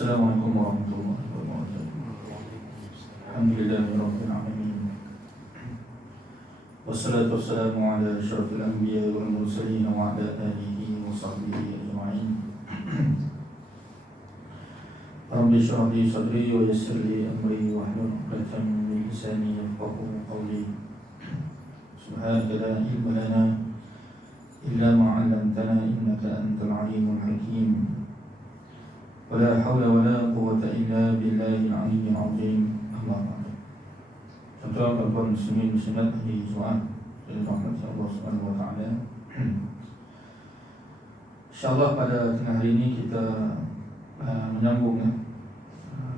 Assalamualaikum warahmatullahi wabarakatuh. Alhamdulillahirabbil alamin. Wassalatu wassalamu ala asyrafil anbiya'i wal mursalin wa ala alihi wa sahbihi ajma'in. Rabbi shrah li sadri wa yassir li amri wahlul 'uqdatam min lisani yafqahu qawli. Subhanaka la ilma lana illa ma 'allamtana innaka antal alimul hakim. ولا حول ولا قوة إلا بالله العلي العظيم. أما بعد. Tuan-tuan muslimin muslimat hari Jumaat yang dirahmati Allah Subhanahu wa taala. Insyaallah pada tengah hari ini kita menyambung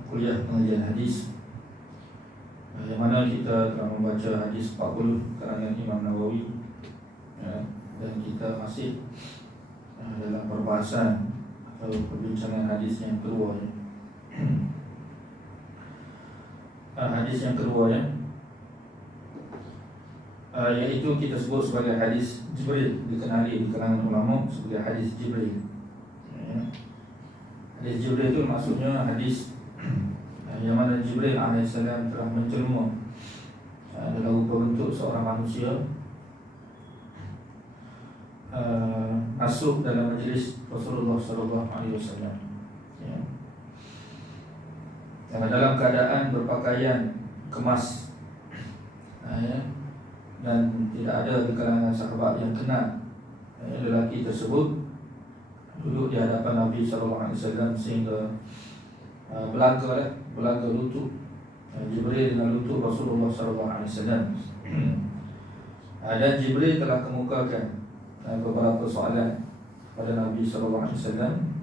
kuliah pengajian hadis, yang mana kita telah membaca hadis 40 karangan Imam Nawawi, dan kita masih dalam perbahasan atau perbincangan hadis yang kedua, hadis yang kedua, yaitu kita sebut sebagai hadis Jibril, dikenali di kalangan ulama sebagai hadis Jibril. Hadis Jibril itu maksudnya hadis yang mana Jibril alaihissalam telah menjelma dalam rupa bentuk seorang manusia, masuk dalam majlis Rasulullah SAW, dalam keadaan berpakaian kemas, dan tidak ada di kalangan sahabat yang kenal lelaki tersebut duduk di hadapan Nabi SAW, sehingga belaga lutut Jibril dengan lutut Rasulullah SAW. Dan Jibril telah kemukakan beberapa soalan pada Nabi SAW.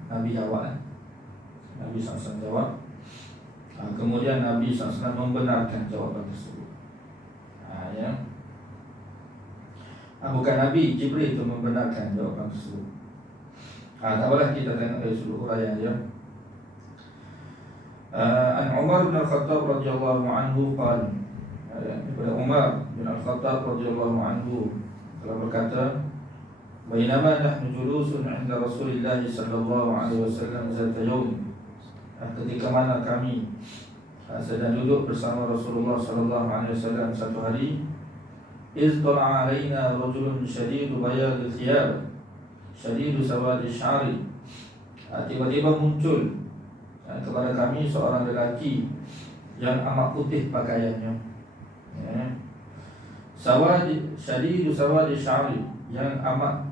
Nabi jawab. Nabi SAW jawab. Kemudian Nabi SAW membenarkan jawapan tersebut. Bukan Nabi, Jibril itu membenarkan jawapan tersebut. Tak apalah, kita tengok dari sudut uraian dia. An Umar bin Al-Khattab radhiyallahu anhu qala, daripada Umar bin Al-Khattab radhiyallahu anhu telah berkata, bainama nahnu julusun 'inda Rasulillah sallallahu alaihi wasallam zata yaum, ketika mana kami sedang duduk bersama Rasulullah sallallahu alaihi wasallam satu hari, iz tala'a alaina rajulun shadidu bayadil thiyab shadidu sawadi sya'ri, tiba-tiba muncul kepada kami seorang lelaki yang amat putih pakaiannya, shadidu sawadi sya'ri, yang amat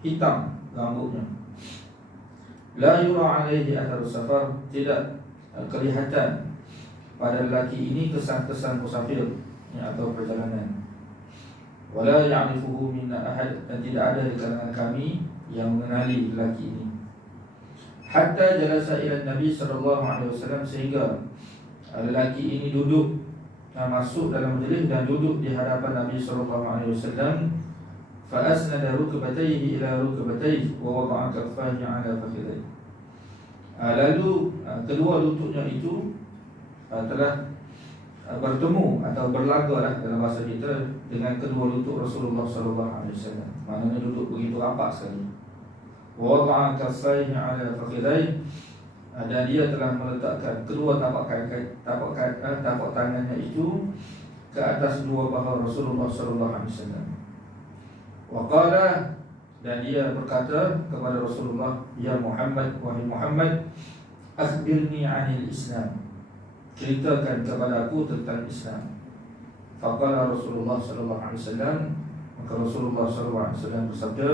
hitam rambutnya. La yura alaihi athar safar, tidak kelihatan pada lelaki ini kesan-kesan musafir atau perjalanan. Wala ya'rifuhu minna ahad, dan tidak ada di kalangan kami yang mengenali lelaki ini. Hatta jalasa ila Nabi sallallahu alaihi wasallam, sehingga lelaki ini duduk, masuk dalam majlis dan duduk di hadapan Nabi sallallahu alaihi wasallam. Fa'asnada rukbatayhi ila rukbatayhi wa wada'a kaffayhi ala fakhidayhi. Lalu kedua lututnya itu telah bertemu atau berlagalah dalam bahasa kita dengan kedua lutut Rasulullah sallallahu alaihi wasallam. Maknanya duduk begitu rapat sekali. Wa wada'a kaffayhi ala fakhidayhi, dan dia telah meletakkan kedua tapak tangannya itu ke atas dua paha Rasulullah sallallahu alaihi wasallam. Waqala, dan dia berkata kepada Rasulullah, ya Muhammad, wahai Muhammad, akhbirni 'anil Islam, ceritakan kepada aku tentang Islam. Faqala Rasulullah sallallahu alaihi wasallam, maka Rasulullah sallallahu alaihi wasallam bersabda,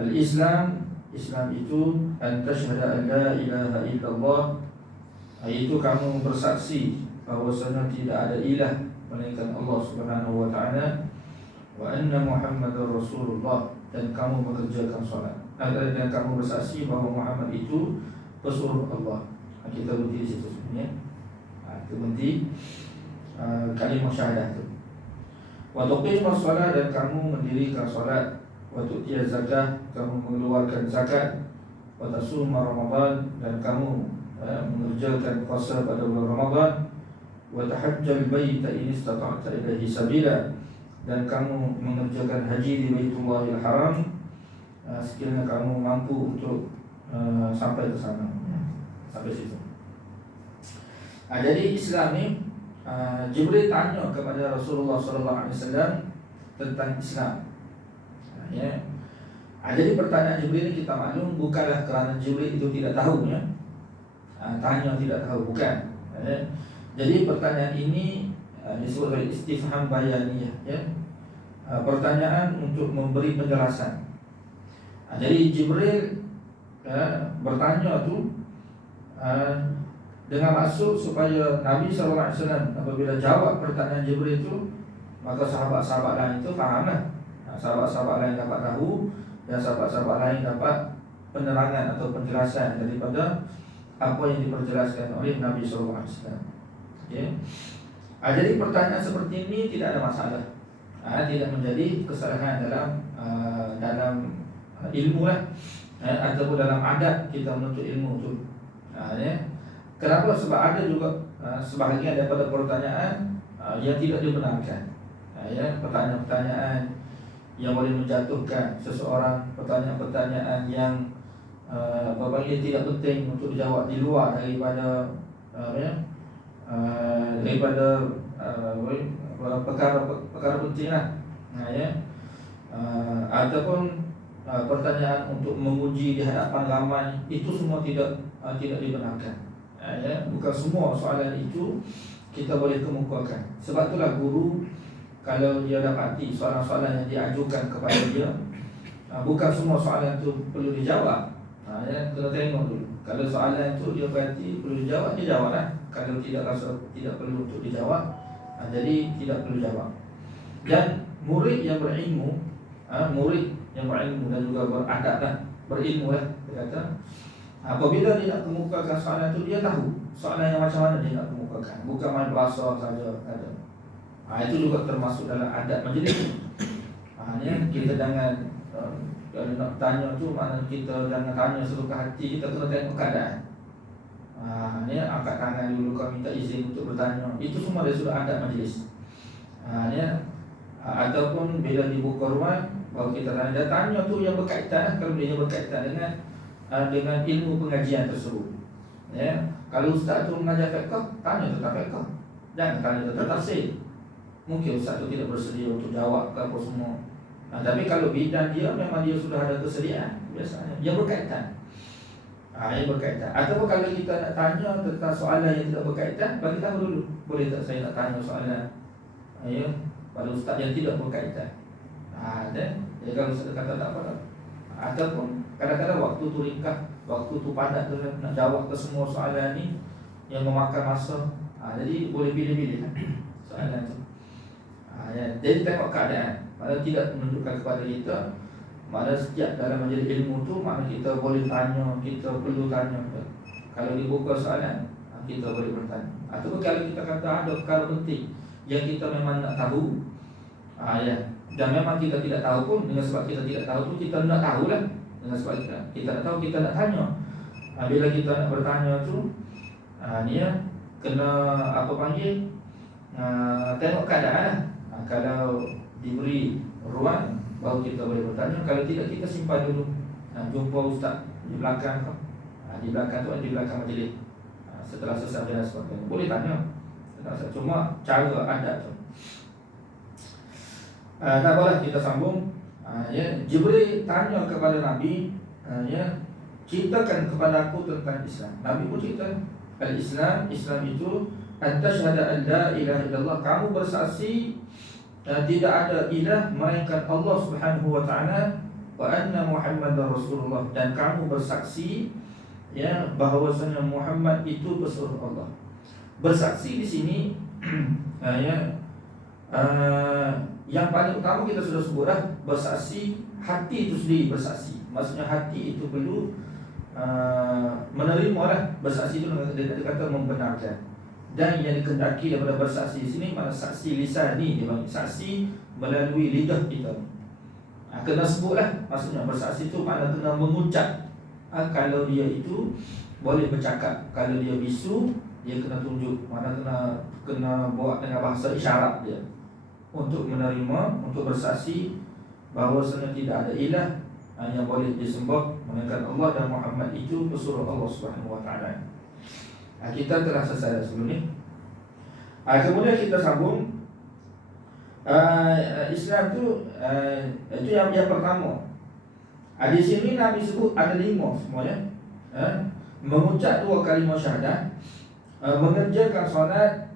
al-Islam, Islam itu an tashhada an la ilaha illallah, iaitu kamu bersaksi bahwasanya tidak ada ilah melainkan Allah Subhanahu wa taala, wa anna Muhammadar Rasulullah, dan kamu mengerjakan salat, dan kamu bersaksi bahawa Muhammad itu pesuruh Allah. Kita berhenti di situ sebenarnya. Itu berhenti kalimah syahadah itu. Wa tuqimus salat, dan kamu mendirikan salat. Wa tu'tiyaz zakah, kamu mengeluarkan zakat. Wa tasuma Ramadan, dan kamu mengerjakan puasa pada bulan Ramadan. Wa tahajjal baita in istata'ta ilaihi sabila, dan kamu mengerjakan haji di Baitullahil Haram sekiranya kamu mampu untuk sampai ke sana, sampai situ. Jadi Islam ni, Jibril tanya kepada Rasulullah SAW tentang Islam. Ya. Jadi pertanyaan Jibril ni kita maklum bukanlah kerana Jibril itu tidak tahu, ya. Tanya tidak tahu, bukan. Jadi pertanyaan ini disebut sebagai istifham bayaniyah, ya. Pertanyaan untuk memberi penjelasan. Jadi Jibril bertanya tu dengan maksud supaya Nabi SAW apabila jawab pertanyaan Jibril itu, maka sahabat-sahabat lain itu fahamlah. Sahabat-sahabat lain dapat tahu, dan sahabat-sahabat lain dapat penerangan atau penjelasan daripada apa yang diperjelaskan oleh Nabi SAW. Okay. Jadi pertanyaan seperti ini tidak ada masalah, tidak menjadi kesalahan dalam ilmu lah, ataupun dalam adat kita menuntut ilmu tu. Ya. Kenapa? Sebab ada juga sebahagian daripada pertanyaan yang tidak dibenarkan. Ya, pertanyaan-pertanyaan yang boleh menjatuhkan seseorang, pertanyaan-pertanyaan yang tidak penting untuk dijawab di luar daripada perkara penting lah. Ya. Ataupun pertanyaan untuk memuji di hadapan ramai, itu semua tidak dibenarkan. Ya, bukan semua soalan itu kita boleh kemukakan. Sebab itulah guru, kalau dia dapati soalan-soalan yang diajukan kepada dia, bukan semua soalan itu perlu dijawab. Ya, kena tengok dulu. Kalau soalan itu dia berarti perlu dijawab, dia jawablah. Kalau tidak rasa tidak perlu untuk dijawab, jadi tidak perlu jawab. Dan murid yang berilmu, dan juga beradab, berilmu lah, dia kata, apabila dia nak kemukakan soalan itu, dia tahu soalan yang macam mana dia nak kemukakan, bukan main bahasa saja. Itu juga termasuk dalam adab majlis. Kita jangan kalau nak tanya tu, maknanya kita jangan tanya sesuka hati, kita kena tengok keadaan. Angkat tangan dulu, kau minta izin untuk bertanya. Itu semua dia sudah adab majlis. Ataupun bila dibuka rumah, baru kita tanya. Dia tanya tu yang berkaitan, kalau dia berkaitan dengan ilmu pengajian tersebut. Ya, kalau ustaz tu mengajar fiqh, tanya tentang fiqh. Jangan tanya tentang tafsir. Mungkin ustaz tu tidak bersedia untuk jawab ke apa semua. Tapi kalau bidang dia memang dia sudah ada kesediaan, biasanya yang berkaitan. Yang berkaitan. Ataupun kalau kita nak tanya tentang soalan yang tidak berkaitan, bagi tahu dulu. Boleh tak saya nak tanya soalan pada ustaz yang tidak berkaitan. Jadi kalau ustaz kata tak apa. Ataupun kadang-kadang waktu tu ringkas, waktu tu padat nak jawab ke semua soalan ni yang memakan masa. Jadi boleh pilih-pilih soalan tu. Jadi tengok keadaan. Mana tidak menunjukkan kepada kita, mana setiap dalam majlis ilmu tu, mana kita boleh tanya, kita perlu tanya. Kalau dibuka soalan, kita boleh bertanya. Ataupun kalau kita kata ada perkara penting yang kita memang nak tahu, dan memang kita tidak tahu pun, dengan sebab kita tidak tahu tu, kita nak tahulah. Dengan sebab kita nak tahu, kita nak tanya. Bila kita nak bertanya tu, kena tengok keadaan. Kalau diberi ruang, baru kita boleh bertanya. Kalau tidak, kita simpan dulu. Jumpa ustaz di belakang tu. Di belakang tu, di belakang majlis. Setelah selesai dan sebagainya, boleh tanya. Cuma cara adab tu. Tak apalah, kita sambung. Jibril tanya kepada Nabi, ceritakan kepada aku tentang Islam. Nabi pun cerita Al-Islam. Islam itu an-tashhada an la ilaha illallah, kamu bersaksi tidak ada ilah melainkan Allah Subhanahu wa taala, wa anna Muhammadar Rasulullah, dan kamu bersaksi bahawasanya Muhammad itu pesuruh Allah. Bersaksi di sini yang paling utama kita sudah sebutlah, bersaksi hati itu sendiri bersaksi. Maksudnya hati itu perlu menerima lah. Bersaksi itu dia kata membenarkan. Dan yang dikehendaki daripada bersaksi di sini, mana saksi lisan ni, dia panggil saksi melalui lidah kita. Kena sebutlah. Maksudnya bersaksi itu mana kena mengucap. Kalau dia itu boleh bercakap, kalau dia bisu, dia kena tunjuk. Mana kena buat dengan bahasa isyarat dia, untuk menerima, untuk bersaksi bahawasanya tidak ada ilah yang boleh disembah melainkan Allah, dan Muhammad itu pesuruh Allah Subhanahu wa taala. Kita telah selesai sebelum ni. Kemudian kita sambung. Islam itu yang pertama. Di sini Nabi sebut ada 5 semuanya. Mengucap 2 kalimah syahadat, mengerjakan solat,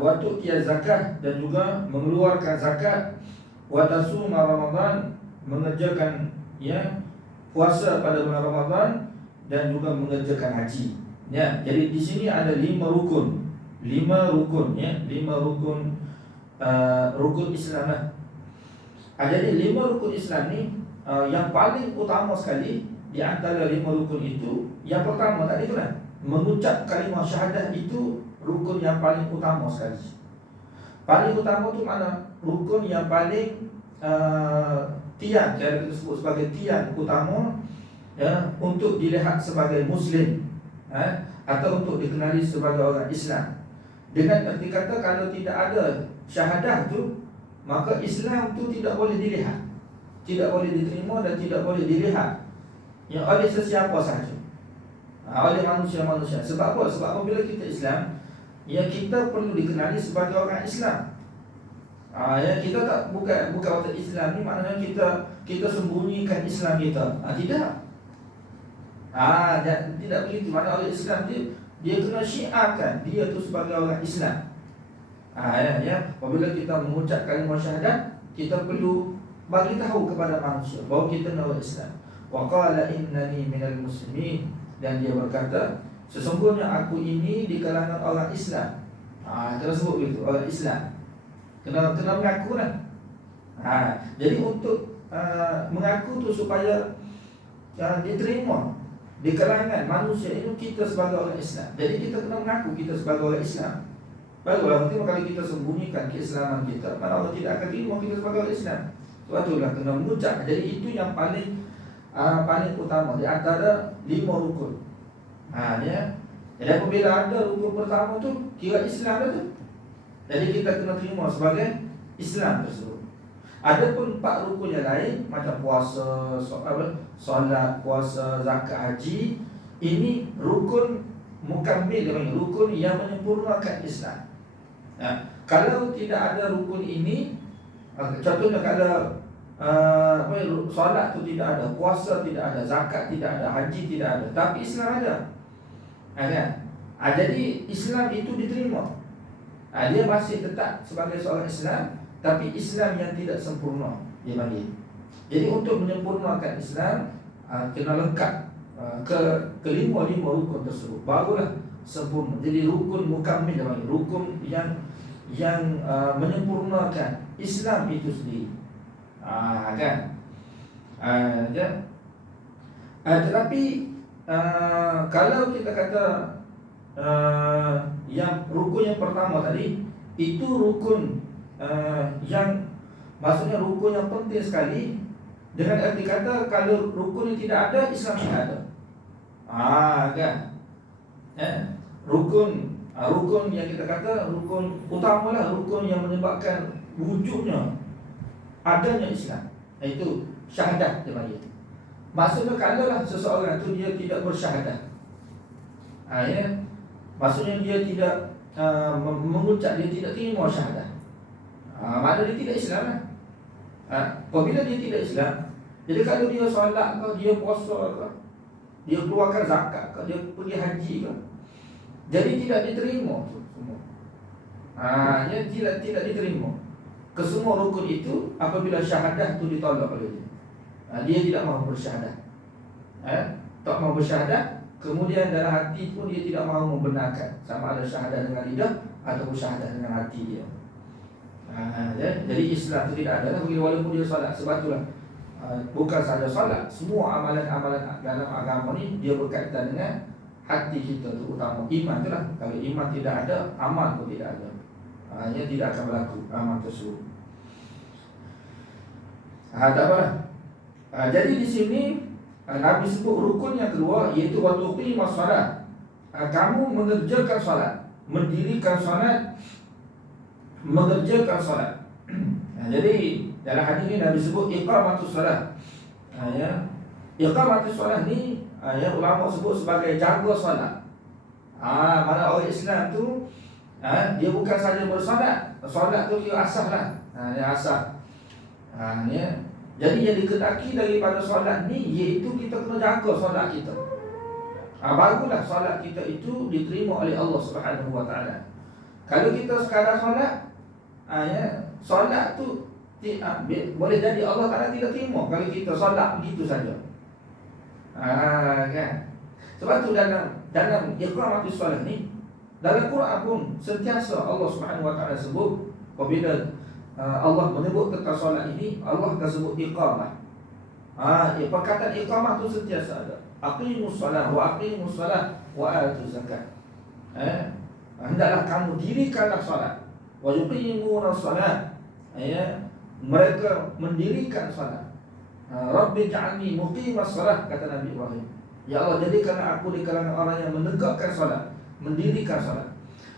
waktu qiyaz zakat, dan juga mengeluarkan zakat, wa tasuma Ramadan, mengerjakan puasa pada bulan Ramadan, dan juga mengerjakan haji. Jadi di sini ada 5 rukun. 5 rukun rukun Islam lah. Jadi 5 rukun Islam ni yang paling utama sekali di antara 5 rukun itu, yang pertama tadi tu lah, mengucap kalimah syahadat itu rukun yang paling utama sekali. Paling utama tu mana? Rukun yang paling tiang, cara kita sebut sebagai tiang utama untuk dilihat sebagai Muslim, atau untuk dikenali sebagai orang Islam. Dengan erti kata, kalau tidak ada syahadah tu, maka Islam tu tidak boleh dilihat, tidak boleh diterima, dan tidak boleh dilihat oleh sesiapa sahaja, oleh manusia-manusia. Sebab apa? Sebab apabila kita Islam, kita perlu dikenali sebagai orang Islam. Kita tak bukan waktu Islam ni maknanya kita sembunyikan Islam kita. Tidak. Tidak begitu. Maknanya oleh Islam dia kena syiarkan dia tu sebagai orang Islam. Apabila kita mengucap kalimah syahadat, kita perlu bagi tahu kepada manusia bahawa kita orang Islam. Wa qala innani minal muslimin, dan dia berkata, sesungguhnya aku ini di kalangan orang Islam. Kena sebut begitu, orang Islam. Kena mengaku lah. Jadi untuk mengaku tu supaya diterima di kalangan manusia itu, kita sebagai orang Islam. Jadi kita kena mengaku kita sebagai orang Islam. Barulah nanti kalau kita sembunyikan keislaman kita, mana Allah tidak akan terima kita sebagai orang Islam. Sebab itulah kena mengucap. Jadi itu yang paling utama di antara 5 rukun. Jadi apabila ada rukun pertama tu, kira Islam dah tu. Jadi kita kena terima sebagai Islam tersebut. Ada pun 4 rukun yang lain, macam puasa, solat, puasa, zakat, haji. Ini rukun mukammil, rukun yang menyempurnakan Islam. Kalau tidak ada rukun ini, contohnya kalau solat tu tidak ada, puasa tidak ada, zakat tidak ada, haji tidak ada, tapi Islam ada. Jadi Islam itu diterima. Dia masih tetap sebagai seorang Islam, tapi Islam yang tidak sempurna dia panggil. Jadi untuk menyempurnakan Islam, kena lengkap kelima rukun tersebut, barulah sempurna. Jadi rukun mukammil dia panggil, rukun yang menyempurnakan Islam itu sendiri. Tetapi kalau kita kata yang rukun yang pertama tadi itu rukun yang maksudnya rukun yang penting sekali, dengan arti kata kalau rukun yang tidak ada, Islam tidak ada. Rukun yang kita kata rukun utamalah, rukun yang menyebabkan wujudnya adanya Islam, iaitu syahadat dia panggil. Maksudnya kalaulah seseorang itu dia tidak bersyahadat, maksudnya dia tidak mengucap, dia tidak terima syahadat, maknanya dia tidak Islam lah. Apabila dia tidak Islam, jadi kalau dia solat ke, dia puasa ke, dia keluarkan zakat ke, dia pergi haji ke, jadi tidak diterima tu semua. Dia tidak diterima. Kesemua rukun itu apabila syahadah tu ditolak oleh dia. Dia tidak mahu bersyahadat. Tak mahu bersyahadat, kemudian dalam hati pun dia tidak mahu membenarkan, sama ada syahadah dengan lidah ataupun syahadah dengan hati dia. Jadi Islam itu tidak ada walaupun dia solat. Sebab itulah bukan sahaja solat, semua amalan-amalan dalam agama ni dia berkaitan dengan hati kita tu utama. Iman tu lah. Kalau iman tidak ada, amal pun tidak ada. Ia tidak akan berlaku amal tersebut. Tak apalah. Jadi di sini Nabi sebut rukun yang kedua, iaitu waktu qiyamah solat. Kamu mengerjakan solat, mendirikan solat, mengerjakan solat. Jadi dalam hadis ini Nabi sebut iqamatus solat. Ya, iqamatus solat ni ya ulama sebut sebagai jaga solat. Mana orang Islam tu dia bukan saja bersolat. Solat tu dia asas lah. Dia asas. Ya. Jadi yang diketaki daripada solat ni iaitu kita kena jaga solat kita. Barulah solat kita itu diterima oleh Allah Subhanahu Wa Taala. Kalau kita sekadar solat, ya, solat tu boleh jadi Allah Taala tidak terima kalau kita solat begitu saja. Kan? Sebab tu dalam iqamatus solat ni, dalam Quran pun sentiasa Allah Subhanahu Wa Taala sebut apabila Allah menyebut tentang solat ini, Allah akan sebut iqamah. Perkataan iqamah tu sentiasa ada. Aqimus solat wa aqimus solat wa atuz zakat. Hendaklah kamu dirikanlah solat. Wa yuqimunas solat. Mereka mendirikan solat. Rabbi ja'alni muqimas solat, kata Nabi Ibrahim. Ya Allah, jadikanlah aku di kalangan orang yang menegakkan solat, mendirikan solat.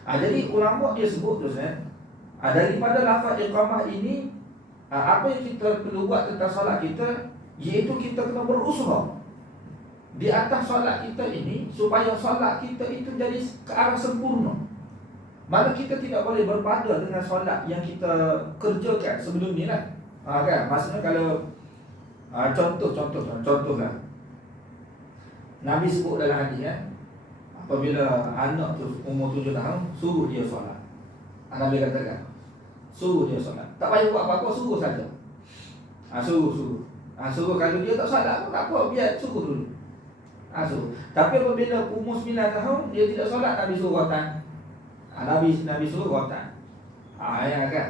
Jadi ulama dia sebut tu daripada lafaz iqamah ini, apa yang kita perlu buat tentang solat kita, iaitu kita kena berusaha di atas solat kita ini supaya solat kita itu jadi ke arah sempurna. Mana kita tidak boleh berpada dengan solat yang kita kerjakan sebelum ni lah. Kan? Maksudnya kalau contoh lah. Nabi sebut dalam hadis apabila anak tu umur 7 tahun, suruh dia solat. Nabi katakan, suruh dia solat. Tak payah buat apa-apa, suruh saja. Suruh kalau dia tak solat pun tak apa, biar suruh dulu. Suruh. Tapi apabila umur 9 tahun dia tidak solat, Nabi suruh rotan. Nabi suruh rotan. Ya kan?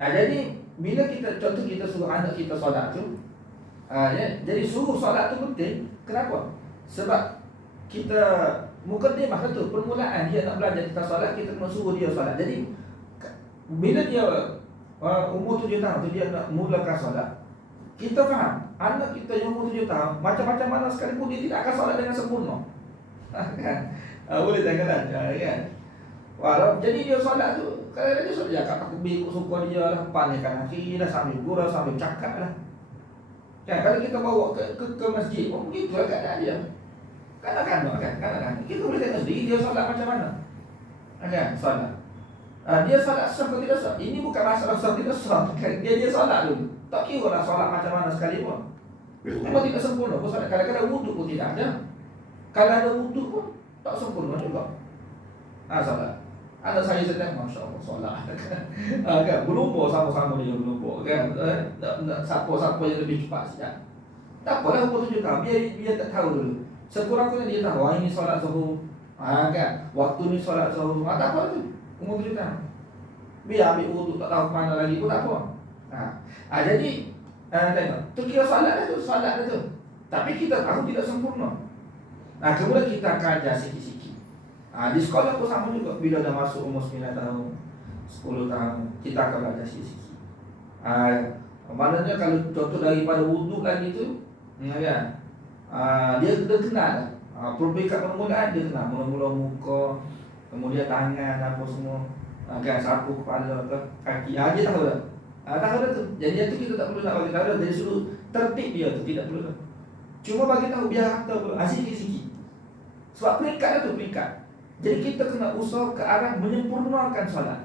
Jadi bila kita contoh kita suruh anak kita solat tu, jadi suruh solat tu penting. Kenapa? Sebab kita mukaddimah tu, permulaan dia nak belajar tentang solat, kita kena suruh dia solat. Jadi bila dia umur 7 tahun tu dia nak mulakan solat, kita faham anak kita yang umur 7 tahun macam-macam mana sekalipun dia tidak akan solat dengan sempurna. Kan? Boleh tengok kan? Walau jadi dia solat tu, kalau dia solat dia kat takbir ikut suka dia lah, pandaikan kaki lah, sambil gurau, sambil cakap lah. Kan? Kalau kita bawa ke masjid pun begitu lah keadaan dia. Kanak-kanak kan? Kita boleh tengok sendiri dia solat macam mana. Kan? Solat. Dia solat sah atau tidak sah. Ini bukan masalah sah tidak sah. Dia solat dulu. Tak kira lah solat macam mana sekalipun. Memang tidak sempurna pun solat. Kadang-kadang wuduk pun tidak ada. Kalau ada wuduk pun tak sempurna juga. Solat. Anak saya sedang, Masya Allah, solat. Kan? Berlumpur sama-sama dia berlumpur. Kan? Siapa-siapa yang lebih cepat sekejap. Tak apalah umur 7 tahun. Biar tak tahu dulu. Sekurang-kurangnya dia tahu, ini solat zuhur. Kan? Waktu ni solat zuhur. Tak apa tu. Umur 7 tahun. Biar ambil wuduk tak tahu ke mana lagi pun tak apa. Jadi tengok, tu kira solat dah tu. Tapi kita tahu tidak sempurna. Kemudian kita akan ajar sikit-sikit. Di sekolah pun sama juga. Bila dah masuk umur 9 tahun, 10 tahun, kita akan belajar sikit-sikit. Maknanya kalau contoh daripada wuduk lagi tu, kan? Dia kenal lah. Perbaikan permulaan dia kenal. Mula-mula muka, kemudian tangan apa semua, kan, sapu kepala ke kaki. Dia tahu dah. Tahu dah tu. Jadi itu kita tak perlu nak bagi tahu dah. Jadi suruh tertib dia tu, tidak perlu dah. Cuma bagi tahu biar kata perlu sikit-sikit. Sebab peringkat tu peringkat. Jadi kita kena usaha ke arah menyempurnakan solat.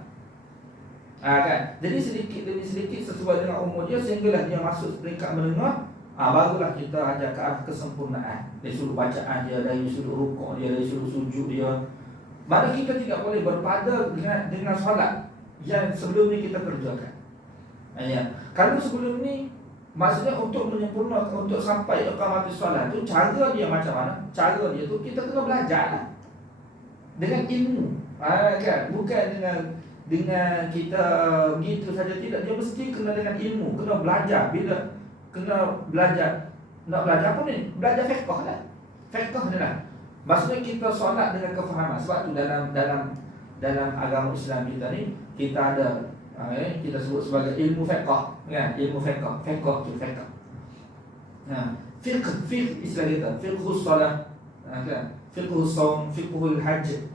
Kan? Jadi sedikit demi sedikit sesuai dengan umur dia, sehinggalah dia masuk peringkat menengah. Barulah kita ajar ke arah kesempurnaan. Dari sudut bacaan dia, dari sudut rukuk dia, dari sudut sujud dia. Mana kita tidak boleh berpada dengan solat yang sebelum ni kita kerjakan. Kalau sebelum ni, maksudnya untuk menyempurnakan, untuk sampai iqamatus solat tu, cara dia macam mana? Cara dia tu kita kena belajar lah. Dengan ilmu. Kan? Bukan dengan kita begitu saja, tidak. Dia mesti kena dengan ilmu, kena belajar. Bila kena belajar, nak belajar apa ni? Belajar fiqh lah. Fiqh ni lah. Maksudnya kita solat dengan kefahaman. Sebab tu dalam agama Islam kita ni, kita ada kita sebut sebagai ilmu fiqh, kan? Ilmu fiqh tu fiqh. Fiqh Islam kita, fiqhus solat, kan? Fiqhus saum, fiqhul hajj.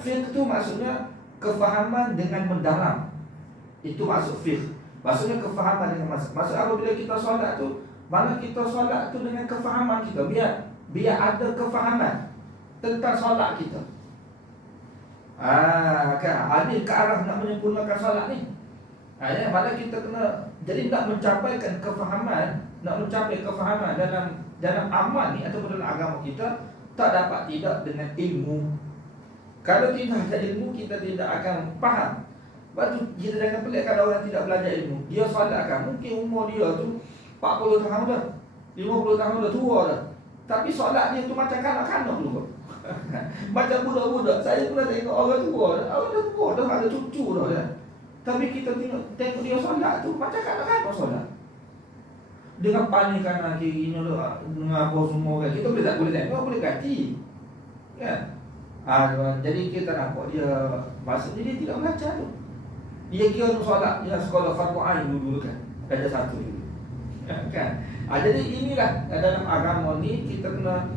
Fiqh tu maksudnya kefahaman dengan mendalam. Itu maksud fiqh. Maksudnya kefahaman dengan maksud apabila kita solat tu, mana kita solat tu dengan kefahaman kita, biar ada kefahaman tentang solat kita. Kan ini ke arah nak menyempurnakan solat ni. Mana kita kena, jadi nak mencapaikan kefahaman, dalam amal ni ataupun dalam agama kita, tak dapat tidak dengan ilmu. Kalau tidak ada ilmu, kita tidak akan faham. Sebab tu kita jangan pelik kalau orang tidak belajar ilmu. Dia solat kan, mungkin umur dia tu 40 tahun dah, 50 tahun dah, tua dah, tapi solat dia tu macam kanak-kanak dulu. Macam budak-budak. Saya pernah tengok orang tua dah, ada cucu dah. Tapi kita tengok dia solat tu macam kanak-kanak solat. Dengan paling kanan kirinya dah, dengan apa semua kan. Kita boleh tengok, boleh ganti. Kan? Jadi kita nampak dia, maksudnya dia tidak belajar tu. Dia kira solat, dia sekolah Fardu Ain dulu kan. Ada satu dulu. Kan? Jadi inilah dalam agama ni kita kena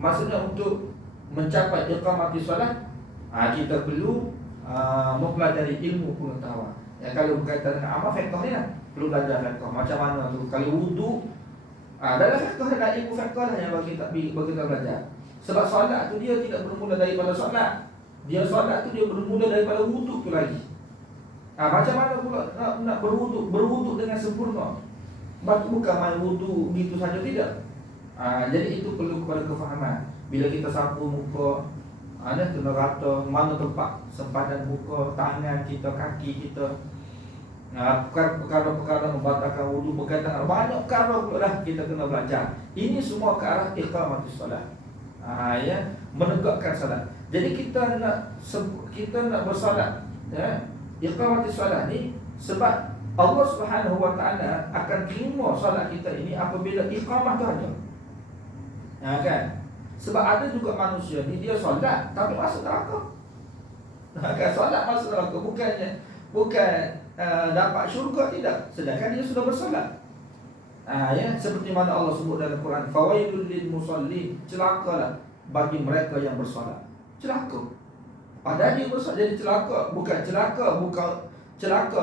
maksudnya untuk mencapai iqamati solat, kita perlu mempelajari ilmu pengetahuan. Kalau berkaitan dengan amal fiqh ni lah, perlu belajar fiqh. Macam mana tu? Kalau wudu, dalam fiqh ada ilmu fiqh lah yang bagi kita belajar. Sebab solat tu dia tidak bermula daripada solat. Dia solat tu dia bermula daripada wuduk tu lagi. Macam mana pula nak berwuduk dengan sempurna? Bukan main wuduk begitu saja, tidak. Jadi itu perlu kepada kefahaman. Bila kita sapu muka, kena rata mana tempat sempadan muka, tangan kita, kaki kita. Perkara-perkara membatalkan wuduk berkaitan banyak perkara pula dah kita kena belajar. Ini semua ke arah iqamatus solat. Menegakkan salat. Jadi kita nak bersolat, iqamatus solat ni sebab Allah Subhanahu Wa Taala akan terima solat kita ini apabila iqamah tu ada. Kan? Sebab ada juga manusia ni dia solat tapi masuk neraka. Kan, solat masuk neraka bukan dapat syurga, tidak, sedangkan dia sudah bersolat. Seperti mana Allah sebut dalam Quran, fawailul lil musallin, celakalah bagi mereka yang bersolat. Celaka. Padahal dia bersolat, jadi celaka bukan celaka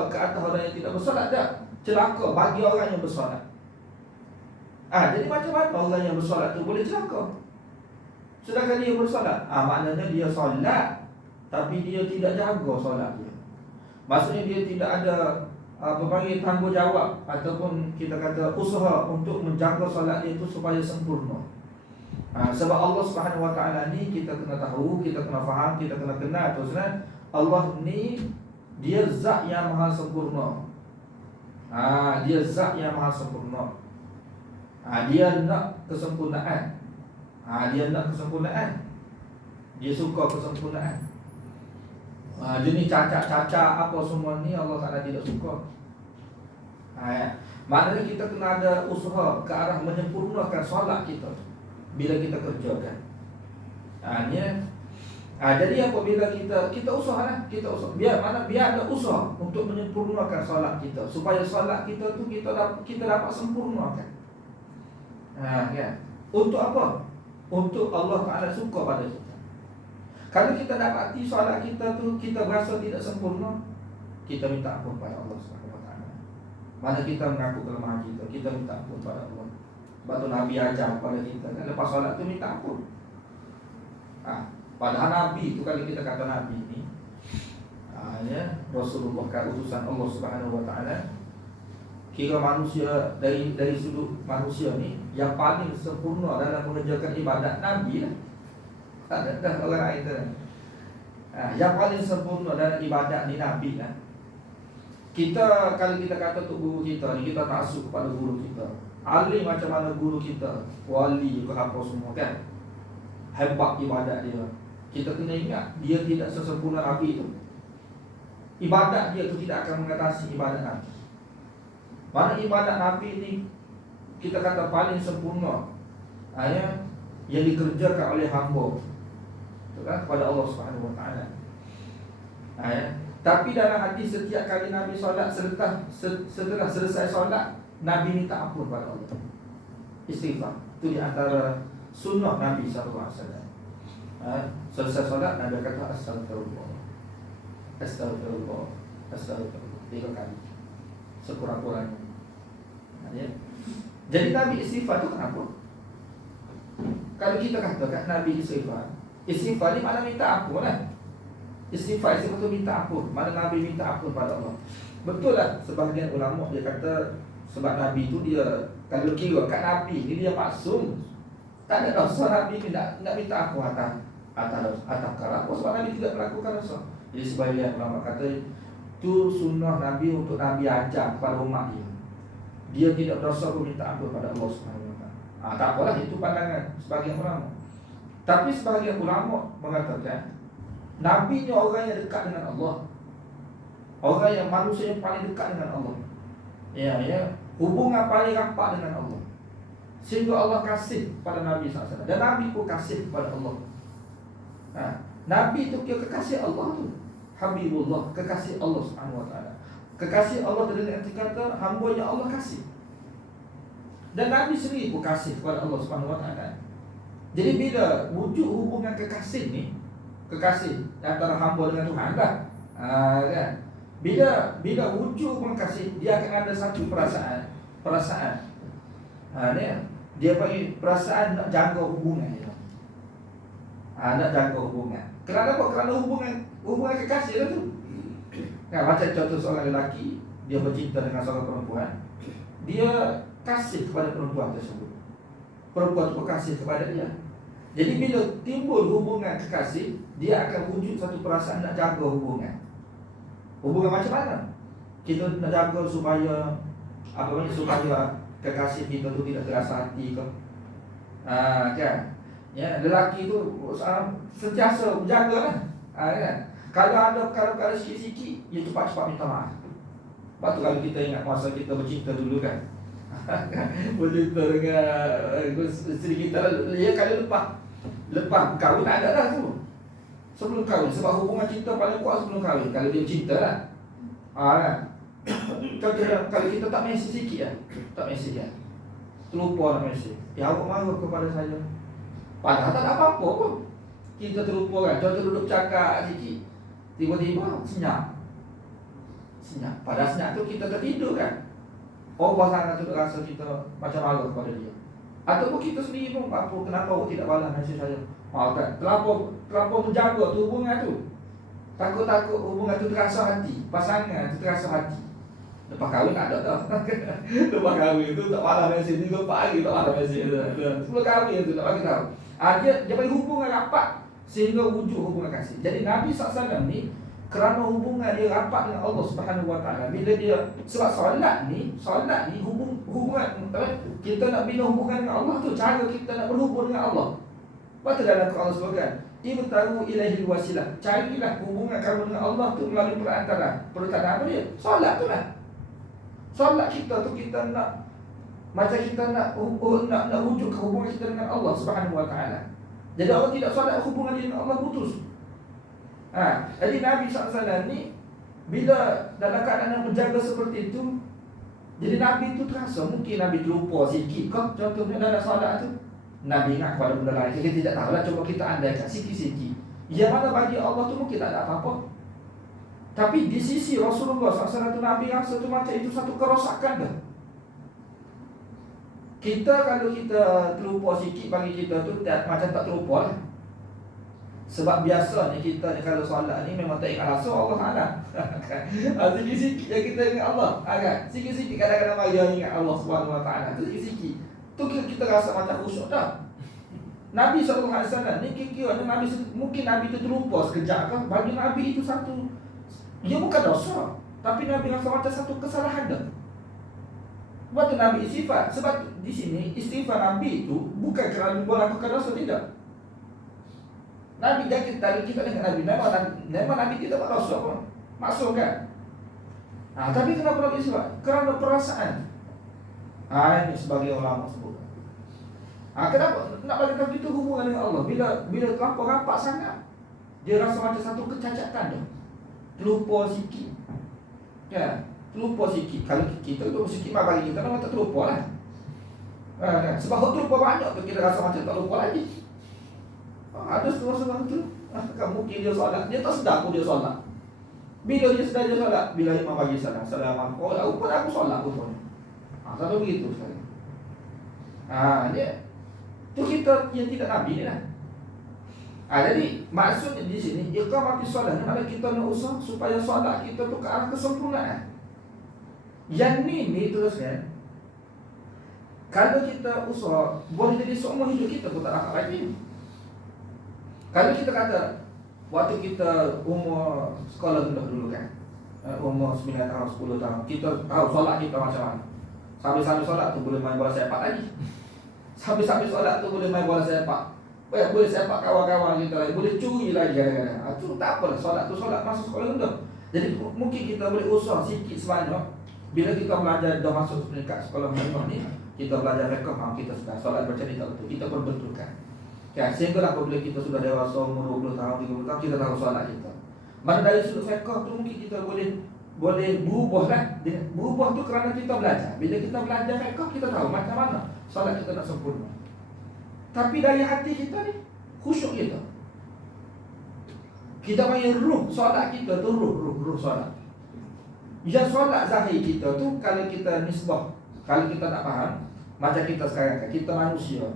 ke atas orang yang tidak bersolat, tak. Celaka bagi orang yang bersolat. Jadi macam mana orang yang bersolat tu boleh celaka? Sedangkan dia bersolat, maknanya dia solat tapi dia tidak jaga solat dia. Maksudnya dia tidak ada tanggungjawab ataupun kita kata usaha untuk menjaga solat dia itu supaya sempurna. Sebab Allah Subhanahu Wa Taala ni kita kena tahu, kita kena faham, kita kena kenal tuan-tuan, Allah ni dia zat yang maha sempurna. Dia zat yang maha sempurna. Dia nak kesempurnaan. Dia suka kesempurnaan. Jenis cacat-cacat apa semua ni Allah Ta'ala tidak suka. Maknanya kita kena ada usaha ke arah menyempurnakan solat kita bila kita kerjakan. Jadi apabila kita usahalah, biar ada usaha untuk menyempurnakan solat kita supaya solat kita tu kita dapat sempurnakan. Kan? Untuk apa? Untuk Allah Ta'ala suka pada kita. Kalau kita dapati solat kita tu kita berasa tidak sempurna, kita minta ampun pada Allah Subhanahu Wa Taala. Mana kita mengaku kelemahan kita minta ampun pada Allah. Sebab tu Nabi ajar pada kita kan, lepas solat tu minta ampun. Padahal Nabi tu, kalau kita kata Nabi ni Rasulullah kan utusan Allah Subhanahu Wa Taala, kira manusia dari sudut manusia ni yang paling sempurna dalam mengerjakan ibadat Nabi lah. Tak ada orang lain tu. Yang paling sempurna dalam ibadat ni Nabi lah. Kalau kita kata untuk guru kita ni, kita taksub kepada guru kita, alim macam mana guru kita, wali ke apa semua kan, hebat ibadat dia, kita kena ingat dia tidak sesempurna Nabi tu. Ibadat dia tu tidak akan mengatasi ibadat Nabi. Mana ibadat Nabi ni kita kata paling sempurna, yang dikerjakan oleh hamba kepada Allah Subhanahu Wa Taala. Tapi dalam hadis setiap kali Nabi solat, setelah selesai solat, Nabi minta ampun pada Allah, istighfar. Itu di antara sunnah Nabi sallallahu alaihi wasallam. Selesai solat Nabi kata astagfirullah, astagfirullah, astagfirullah. 3 kali sekurang-kurangnya. Ya. Jadi Nabi istighfar itu kenapa? Kalau kita katakan Nabi istighfar ni mana minta ampun lah. Istighfar itu minta ampun. Mana Nabi minta ampun pada Allah. Betul lah, sebahagian ulama dia kata sebab Nabi itu dia, kalau kira kat Nabi ni dia maksum, tak ada dosa Nabi ni nak minta ampun atas kerana sebab Nabi tidak melakukan dosa. Jadi sebahagian ulama kata itu sunnah Nabi untuk Nabi ajar kepada umat dia. Dia tidak berdosa pun minta ampun pada Allah Subhanahu Wa Taala. Tak apalah, itu pandangan sebahagian ulama. Tapi sebahagian ulama mengatakan Nabi ni orang yang dekat dengan Allah. Orang yang manusia yang paling dekat dengan Allah. Ya, hubungan paling rapat dengan Allah. Sehingga Allah kasih pada Nabi SAW. Dan Nabi pun kasih pada Allah. Nabi itu kekasih Allah tu. Habibullah, kekasih Allah Subhanahu Wa Taala. Kekasih Allah dengan arti kata hamba-Nya Allah kasih. Dan Nabi sendiri pun kasih kepada Allah Subhanahu Wa Taala. Jadi bila wujud hubungan kekasih ni, kekasih antara hamba dengan Tuhan lah, kan? Bila wujud hubungan kasih, dia akan ada satu perasaan. Dia bagi perasaan nak jaga hubungan dia. Nak jaga hubungan. Kerana apa? Kerana hubungan kekasih lah tu. Kan, macam contoh seorang lelaki, dia bercinta dengan seorang perempuan, dia kasih kepada perempuan tersebut. Perempuan itu kasih kepada dia. Jadi bila timbul hubungan kekasih, dia akan wujud satu perasaan nak jaga hubungan. Hubungan macam mana? Kita nak jaga supaya supaya kekasih kita tu tidak terasa hati ke? Kan? Ya, lelaki tu sentiasa menjagalah. Kan? Kalau sikit-sikit, dia cepat-cepat minta maaf. Lepas tu kalau kita ingat masa kita bercinta dulu kan, bercinta dengan isteri kita, ya kalau lepas kahwin ada dah tu. Sebelum kahwin, sebab hubungan cinta paling kuat sebelum kahwin. Kalau dia cinta lah, kan? Kalau kita tak mesej sikit lah, tak mesej lah, terlupa nak mesej, awak marah kepada saya, padahal tak ada apa-apa pun. Kita terlupa kan, contoh duduk cakap sikit, tiba-tiba senyap. Pada senyap tu kita tertidur kan. Pasangan tu rasa kita macam marah kepada dia. Ataupun kita sendiri pun, kenapa awak tidak balas mesej saya? Kan? Terlampau menjaga tu hubungan tu. Takut hubungan tu terasa hati. Pasangan tu terasa hati. Lepas kahwin tak ada dah. Lepas kahwin tu tak balas mesej, 3-4 hari tak balas mesej. Sebelum kahwin tu tak bagi tahu. Dia bagi hubungan rapat sehingga wujud hubungan kasih. Jadi Nabi SAW ni kerana hubungan dia rapat dengan Allah Subhanahu Wa Taala. Bila dia sebab solat ni hubungan kita nak bina hubungan dengan Allah tu, cara kita nak berhubung dengan Allah. Betul dalam Quran sebutkan, ibtaru ilaihil wasilah. Carilah hubungan kamu dengan Allah tu melalui perantara. Perantara apa dia? Solat tu lah. Solat kita tu kita nak macam kita nak wujud ke hubungan kita dengan Allah Subhanahu Wa Taala. Jadi orang tidak solat, hubungan dia dengan Allah putus. Jadi Nabi SAW ni bila dalam keadaan menjaga seperti itu, jadi Nabi itu terasa mungkin Nabi terlupa sikit kau. Contohnya dalam solat tu Nabi ingat kepada benda lain, kita tidak tahu lah, coba kita andaikan sikit-sikit. Yang mana bagi Allah tu mungkin tak ada apa-apa, tapi di sisi Rasulullah SAW tu Nabi rasa tu macam itu satu kerosakan dah. Kita kalau kita terlupa sikit, bagi kita tu macam tak terlupa lah. Sebab biasanya kita ni kalau solat ni memang tak ingat langsung Allah Ta'ala. Sikit-sikit yang kita ingat Allah, kan? Sikit-sikit kadang-kadang bagi ingat Allah Subhanahu Wa Ta'ala. Tu sikit-sikit tu kita rasa macam khusyuk dah. Nabi SAW ni kira-kira Nabi, mungkin Nabi tu terlupa sekejap kan. Bagi Nabi itu satu, dia bukan dosa, tapi Nabi rasa macam satu kesalahan dah. Sebab tu Nabi istighfar. Sebab di sini istighfar Nabi itu bukan kerana melakukan dosa, tidak. Nabi jangan kita dengan Nabi, memang Nabi tidak buat dosa pun, maksum kan? Tapi kenapa Nabi istighfar? Kerana perasaan. Ini sebagai ulama sebut. Kenapa nak bagi tahu itu hubungan dengan Allah? Bila terlampau rapat sangat, dia rasa macam satu kecacatan dah. Terlupa sikit. Ya, terlupa sikit. Kalau kita terlupa sikit, bagi kita memang tak terlupa lah. Sebab terlupa banyak tu kita rasa macam tak lupa lagi. Ada setengah-setengah tu, mungkin dia solat, dia tak sedar pun dia solat. Bila dia sedar dia solat, bila imam bagi salam, Assalamualaikum, oh aku pun aku solat rupanya. Selalu begitu sekali. Dia tu kita yang tidak Nabi ni lah. Jadi maksudnya di sini iqamati solat ni adalah kita nak usaha supaya solat kita tu ke arah kesempurnaan. Yang ni teruskan. Kalau kita usaha, boleh jadi seumur hidup kita pun tak dapat lagi. Kalau kita kata waktu kita umur sekolah dulu kan, umur 9 tahun, 10 tahun, kita tahu solat kita macam mana. Sambil-sambil solat tu boleh main bola sepak lagi. Sambil-sambil solat tu boleh main bola sepak. Boleh sepak kawan-kawan kita lagi, boleh curi lagi kadang-kadang. Itu tak apa, solat tu solat masuk sekolah dulu. Jadi mungkin kita boleh usaha sikit sebanyak. Bila kita belajar dah masuk dekat sekolah menengah ni, kita belajar fiqh, kita sudah solat macam ni tak betul, kita perbetulkan. Ya, sehingga apabila kita sudah dewasa umur 20 tahun, 30 tahun, kita tahu solat kita. Mana dari sudut fiqh tu mungkin kita boleh berubah lah. Berubah tu kerana kita belajar. Bila kita belajar fiqh, kita tahu macam mana solat kita nak sempurna. Tapi dari hati kita ni, khusyuk kita. Kita panggil ruh solat kita tu, ruh solat. Yang solat zahir kita tu, kalau kita nisbah, kalau kita tak faham, macam kita sekarang kan, kita manusia.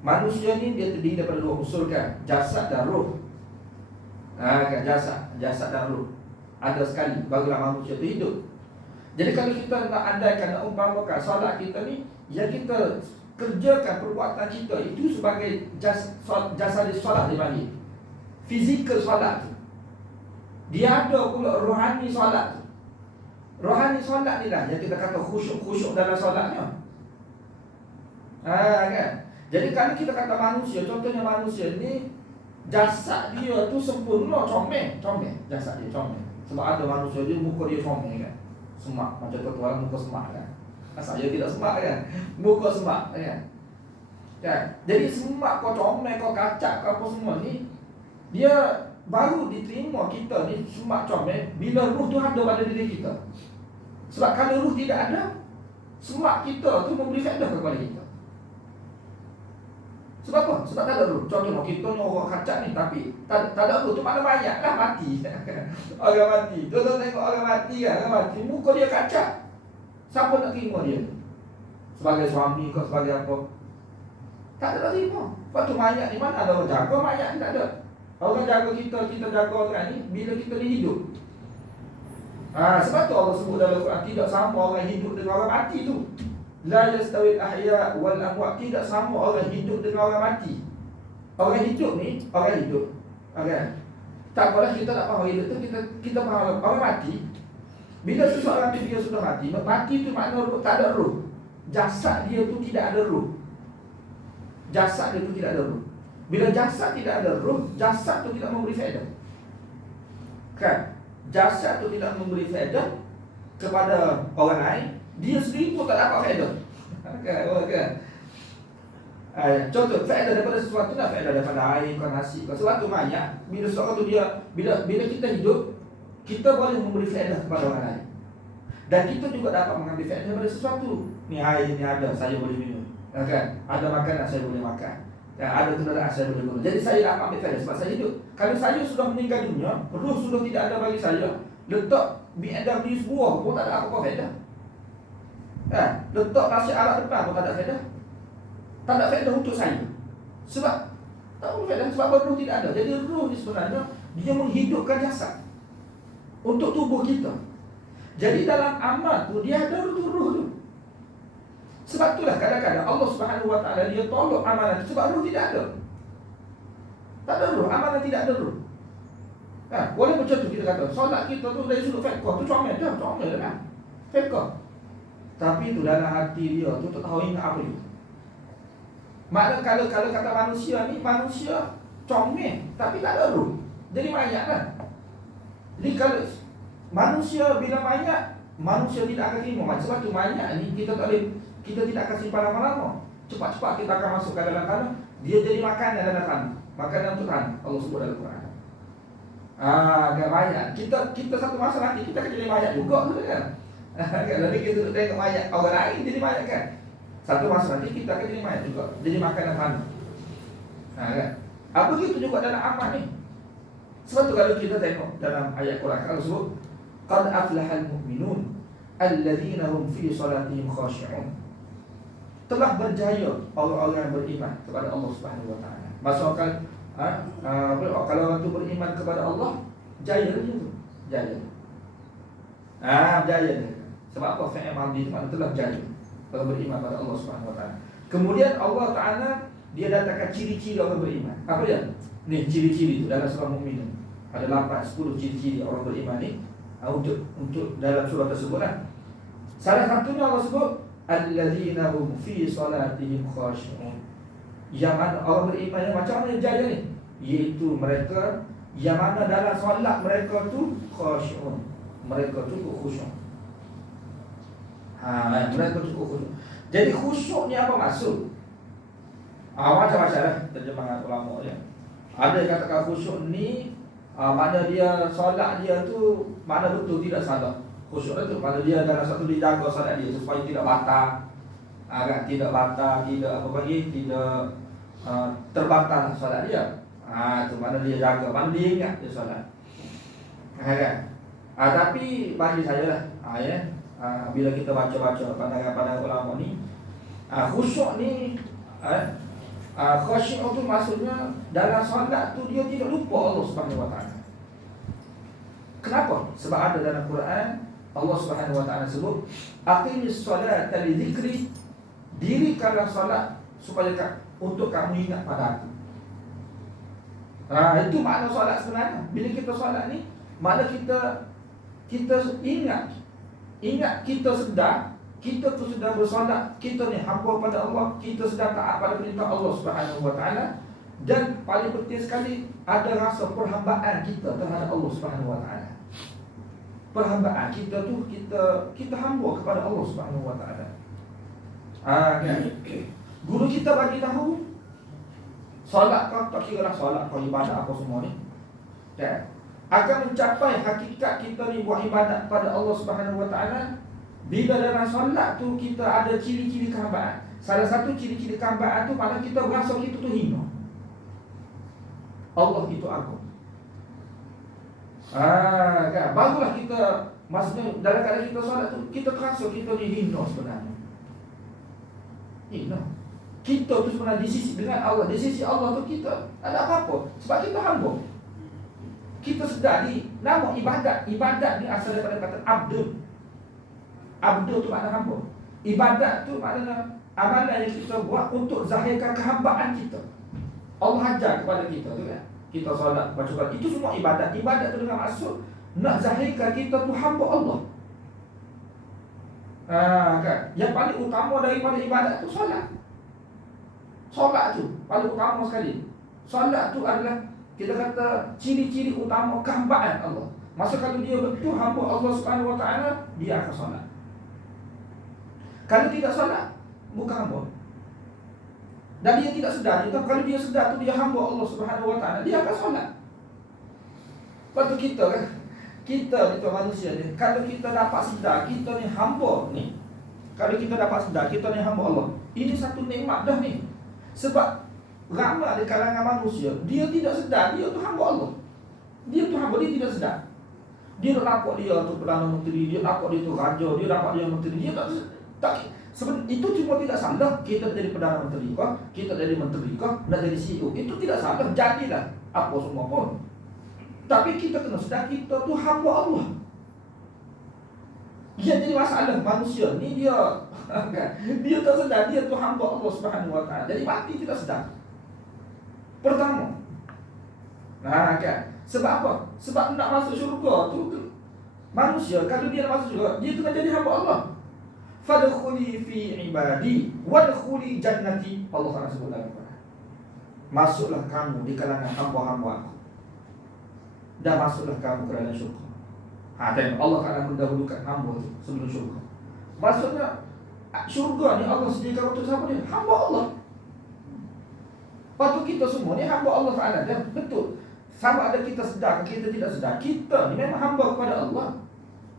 Manusia ni dia terdiri daripada dua unsur kan, jasad dan roh. Kan, jasad dan roh ada sekali, barulah manusia tu hidup. Jadi kalau kita nak andaikan, nak umpamakan solat kita ni, yang kita kerjakan perbuatan kita itu sebagai jasad solat dipanggil fizikal solat tu. Dia ada pula rohani solat tu. Rohani solat ni lah yang kita kata khusyuk dalam solatnya. Kan? Jadi kalau kita kata manusia, contohnya manusia ni jasad dia tu sempurna, comel jasad dia comel. Sebab ada manusia dia muka dia comel kan, semak macam tuan muka semak kan. Saya tidak semak kan, muka semak kan. Jadi semak kau comel, kau kacak, kau apa semua ni, dia baru diterima kita ni semak comel bila ruh tu ada pada diri kita. Sebab kalau ruh tidak ada, semak kita tu memberi faedah kepada kita. Sebab apa? Sebab tak ada ruh. Contohnya kita ni orang kacak ni, tapi tak ada ruh tu mana mayat lah, mati. Orang mati. Tuan-tuan tengok orang mati kan, orang mati, muka dia kacak. Siapa nak terima dia? Sebagai suami ke sebagai apa? Tak ada nak terima. Lepas tu mayat ni mana ada orang jaga mayat ni, tak ada. Orang jaga kita jaga orang ni bila kita ni hidup. Sebab tu Allah sebut dalam Quran, tidak sama orang hidup dengan orang mati tu. La yastawil ahya wal amwat, tidak sama orang hidup dengan orang mati. Orang hidup ni, orang hidup. Tak apalah kita tak faham hidup tu, kita faham orang mati. Bila seseorang dia sudah mati tu makna roh, tak ada roh. Jasad dia tu tidak ada roh. Jasad dia tu tidak ada roh. Bila jasad tidak ada roh, jasad tu tidak memberi faedah. Kan? Jasad tu tidak memberi faedah kepada orang lain, dia sendiri pun tak dapat faedah. Kan? Contoh, faedah daripada sesuatu nak faedah daripada air, kan nasi. Sebab tu mayat, bila seorang tu dia bila kita hidup, kita boleh memberi faedah kepada orang lain. Dan kita juga dapat mengambil faedah daripada sesuatu. Ni air ni ada, saya boleh minum. Kan? Ada makanan, saya boleh makan. Ada kenderaan, saya boleh guna. Jadi saya dapat ambil faedah sebab saya hidup. Kalau saya sudah meninggal dunia, ruh sudah tidak ada bagi saya, letak BMW sebuah pun tak ada apa-apa faedah. Letak nasi arak depan pun tak ada faedah. Tak ada faedah untuk saya. Sebab tak ada faedah, sebab ruh tidak ada. Jadi ruh ni sebenarnya dia menghidupkan jasad untuk tubuh kita. Jadi dalam amal tu dia ada ruh tu. Sebab itulah kadang-kadang Allah Subhanahu Wa Taala dia tolak amalan tu sebab ruh tidak ada. Tak ada ruh, amalan tidak ada ruh. Boleh macam tu kita kata solat kita tu dari sudut fiqh tu comel lah. Fiqh. Tapi tu dalam hati dia tu tak tahu ingat apa dia. Makna kalau kata manusia ni, manusia comel tapi tak ada ruh. Jadi mayat lah. Jadi kalau manusia bila mayat, manusia tidak akan terima. Sebab tu mayat ni kita tidak akan simpan lama-lama. Cepat-cepat kita akan masukkan dalam tanah. Dia jadi makanan dalam tanah. Makanan untuk tanah. Allah sebut dalam Quran. Kan mayat. Kita satu masa nanti kita akan jadi mayat juga kan. Kalau kita tengok mayat orang lain jadi mayat kan. Satu masa nanti kita akan jadi mayat juga. Jadi makanan tanah. Kan. Begitu juga dalam amal ni. Sebab tu kalau kita tengok dalam ayat Quran Allah sebut qad aflahal mu'minun alladzina hum fi salatihim khashi'un. Telah berjaya orang-orang yang beriman kepada Allah Subhanahu wa taala. Maksudkan kalau orang tu beriman kepada Allah, jaya dia tu. Jaya. Jaya dia. Sebab apa? Fi'il madhi itu makna telah jaya. Kalau beriman kepada Allah Subhanahu wa taala. Kemudian Allah Taala dia datangkan ciri-ciri orang beriman. Apa dia? Ni ciri-ciri itu dalam surah Mukminun. Ada 8-10 ciri-ciri orang beriman ni untuk dalam surah tersebut lah. Salah satunya Allah sebut alladzina hum fi salatihim khashi'un. Yang mana orang beriman yang macam mana jaya ni? Iaitu mereka yang mana dalam solat mereka tu khashi'un. Mereka tu khusyuk. Mereka tu khusyuk. Jadi khusyuk ni apa maksud? Macam-macam lah terjemahan ulama dia. Ada yang katakan khusyuk ni mana dia solat dia tu mana betul tidak salah. Khusyuk tu mana dia dalam satu dijaga solat dia supaya tidak batal. Tidak batal, tidak apa bagi, tidak terbatal solat dia. Tu mana dia jaga, mana dia ingat dia solat. Tapi bagi saya lah, bila kita baca-baca pandangan-pandangan ulama ni, khusyuk ni khusyuk tu maksudnya dalam solat tu dia tidak lupa Allah Subhanahu wa taala. Kenapa? Sebab ada dalam Quran Allah Subhanahu wa taala sebut aqimis solata li dzikri, dirikanlah solat supaya untuk kamu ingat pada aku. Itu makna solat sebenarnya. Bila kita solat ni, makna kita ingat kita sedar, kita tu sedang bersolat, kita ni hamba pada Allah, kita sedang taat pada perintah Allah Subhanahu wa taala, dan paling penting sekali ada rasa perhambaan kita terhadap Allah Subhanahu wa taala. Perhambaan kita tu kita hamba kepada Allah Subhanahu wa taala. Kan? Guru kita bagi tahu solat kau tak kira lah solat kau ibadat apa semua ni. Kan? Akan mencapai hakikat kita ni buat ibadat pada Allah Subhanahu wa taala bila dalam solat tu kita ada ciri-ciri kehambaan. Salah satu ciri-ciri kehambaan tu malah kita berasa kita tu hina. Allah itu agung. Kan? Barulah kita, maksudnya dalam keadaan kita solat tu kita terasa kita ni hina sebenarnya. Hina. Kita tu sebenarnya di sisi dengan Allah, di sisi Allah tu kita ada apa-apa sebab kita hamba. Kita sedar di nama ibadat. Ibadat ni asal daripada kata abdul. Abdul tu makna hamba. Ibadat tu makna amalan yang kita buat untuk zahirkan kehambaan kita. Allah ajar kepada kita tu kan. Kita solat, baca Quran, itu semua ibadat. Ibadat tu dengan maksud nak zahirkan kita tu hamba Allah. Kan? Yang paling utama daripada ibadat tu solat. Solat tu paling utama sekali. Solat tu adalah kita kata ciri-ciri utama kehambaan Allah. Masa kalau dia betul hamba Allah Subhanahu wa taala, dia akan solat. Kalau tidak solat, bukan hamba. Dan dia tidak sedar. Kalau dia sedar tu dia hamba Allah Subhanahu wa taala, dia akan solat. Lepas tu kita kan, kita ni manusia ni, kalau kita dapat sedar kita ni hamba ni, kalau kita dapat sedar kita ni hamba Allah, ini satu nikmat dah ni. Sebab ramai di kalangan manusia, dia tidak sedar dia tu hamba Allah. Dia tu hamba, dia tidak sedar. Dia nak nampak dia tu Perdana Menteri, dia nampak dia tu raja, dia nampak dia menteri, dia tak sebenarnya itu cuma tidak salah. Kita jadi Perdana Menteri kah, kita jadi menteri kah, nak jadi CEO, itu tidak salah, jadilah apa semua pun. Tapi kita kena sedar kita tu hamba Allah. Yang jadi masalah manusia ni dia dia tak sedar dia tu hamba Allah Subhanahu wa taala. Jadi mati tidak sedar. Pertama. Kan? Sebab apa? Sebab nak masuk syurga tu manusia kalau dia nak masuk syurga, dia kena jadi hamba Allah. Fadkhuli fi ibadi wadkhuli jannati. Allah Taala sebut dalam Quran. Masuklah kamu di kalangan hamba-hamba aku, dan masuklah kamu ke dalam syurga. Tengok Allah Taala mendahulukan hamba tu sebelum syurga. Maksudnya syurga ni Allah sediakan untuk siapa dia? Hamba Allah. Patut kita semua ni hamba Allah Taala. Dan betul, sama ada kita sedar atau kita tidak sedar, kita ni memang hamba kepada Allah.